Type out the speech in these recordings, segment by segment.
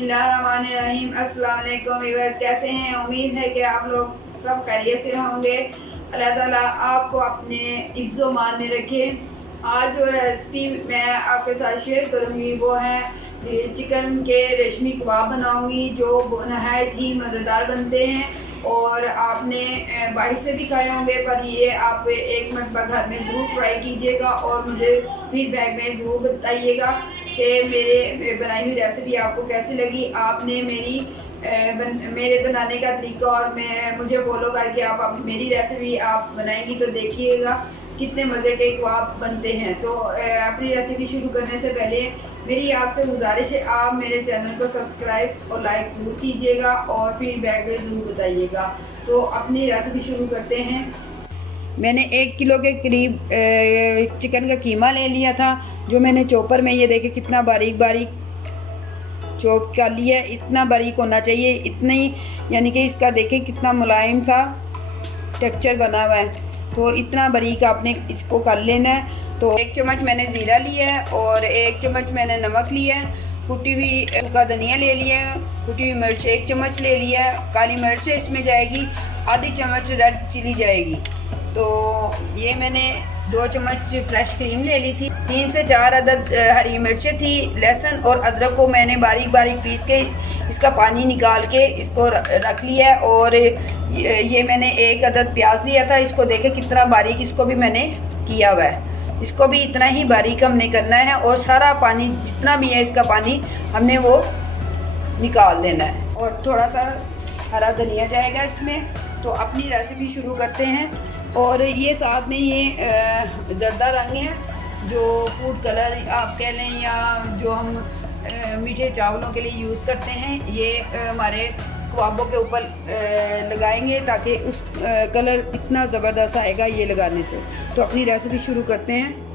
बिस्मिल्लाहिर्रहमानिर्रहीम। अस्सलाम वालेकुम व्यूअर्स, कैसे हैं? उम्मीद है कि आप लोग सब खैरियत से होंगे। अल्लाह ताला आपको अपने हिफ्ज़ो मान में रखे। आज जो रेसिपी मैं आपके साथ शेयर करूँगी वो है चिकन के रेशमी कबाब बनाऊँगी, जो नहायत ही मज़ेदार बनते हैं और आपने बाहर से भी खाए होंगे, पर ये आप एक मरतबा घर में ज़रूर ट्राई कीजिएगा और मुझे फीडबैक में ज़रूर बताइएगा कि मेरे बनाई हुई रेसिपी आपको कैसी लगी। आपने मेरे बनाने का तरीका और मुझे फॉलो करके आप मेरी रेसिपी आप बनाएंगी तो देखिएगा कितने मज़े के कबाब बनते हैं। तो अपनी रेसिपी शुरू करने से पहले मेरी आपसे गुजारिश है, आप मेरे चैनल को सब्सक्राइब और लाइक ज़रूर कीजिएगा और फीडबैक में ज़रूर बताइएगा। तो अपनी रेसिपी शुरू करते हैं। मैंने 1 किलो के करीब चिकन का कीमा ले लिया था, जो मैंने चॉपर में, ये देखे कितना बारीक बारीक चॉप कर लिया। इतना बारीक होना चाहिए, इतना ही, यानी कि इसका देखें कितना मुलायम सा टेक्सचर बना हुआ है। तो इतना बारीक आपने इसको कर लेना है। तो 1 चम्मच मैंने ज़ीरा लिया है और 1 चम्मच मैंने नमक लिया है। कुटी हुई सूखा धनिया ले लिया है। कुटी हुई मिर्च 1 चम्मच ले लिया है। काली मिर्च इसमें जाएगी, आधी चम्मच रेड चिली जाएगी। तो ये मैंने 2 चम्मच फ्रेश क्रीम ले ली थी। 3 से 4 अदद हरी मिर्चें थी। लहसुन और अदरक को मैंने बारीक बारीक पीस के इसका पानी निकाल के इसको रख लिया है। और ये मैंने 1 अदद प्याज लिया था। इसको देखे कितना बारीक इसको भी मैंने किया हुआ है। इसको भी इतना ही बारीक हमने करना है और सारा पानी जितना भी है इसका पानी हमने वो निकाल देना है। और थोड़ा सा हरा धनिया जाएगा इसमें। तो अपनी रेसिपी शुरू करते हैं। और ये साथ में ये ज़र्दा रंग है, जो फूड कलर आप कह लें या जो हम मीठे चावलों के लिए यूज़ करते हैं, ये हमारे कबाबों के ऊपर लगाएंगे ताकि उस कलर इतना ज़बरदस्त आएगा ये लगाने से। तो अपनी रेसिपी शुरू करते हैं।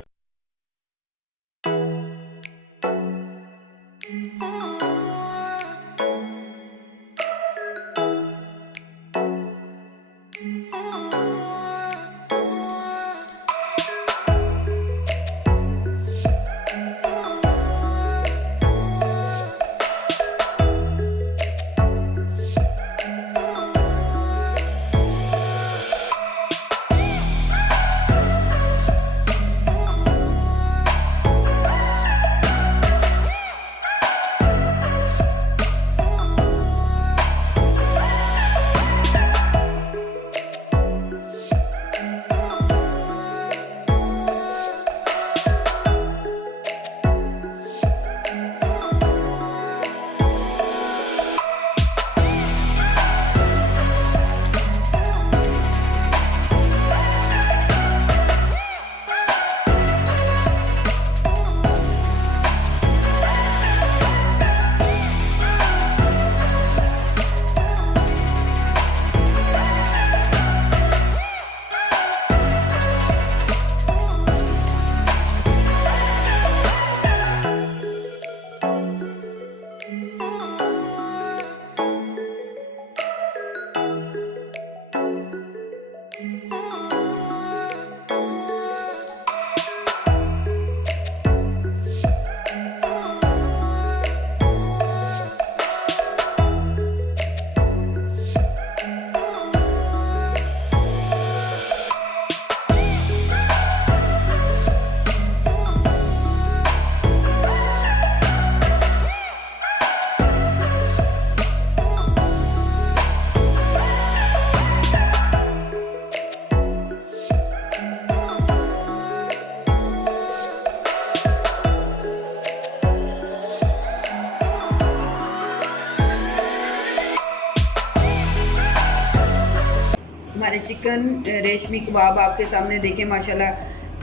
हमारे चिकन रेशमी कबाब आपके सामने देखें माशाल्लाह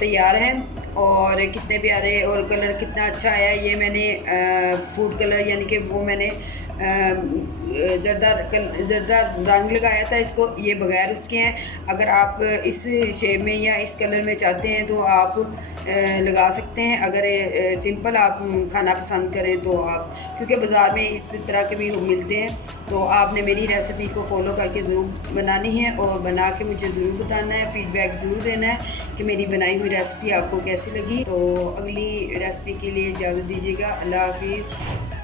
तैयार हैं। और कितने प्यारे और कलर कितना अच्छा आया। ये मैंने फूड कलर यानी कि वो मैंने ज़र्दा रंग लगाया था इसको, ये बगैर उसके हैं। अगर आप इस शेप में या इस कलर में चाहते हैं तो आप लगा सकते हैं। अगर सिंपल आप खाना पसंद करें तो आप, क्योंकि बाज़ार में इस तरह के भी मिलते हैं, तो आपने मेरी रेसिपी को फॉलो करके ज़रूर बनानी है और बना के मुझे ज़रूर बताना है, फ़ीडबैक ज़रूर देना है कि मेरी बनाई हुई रेसिपी आपको कैसी लगी। तो अगली रेसिपी के लिए इजाज़त दीजिएगा। अल्लाह हाफिज़।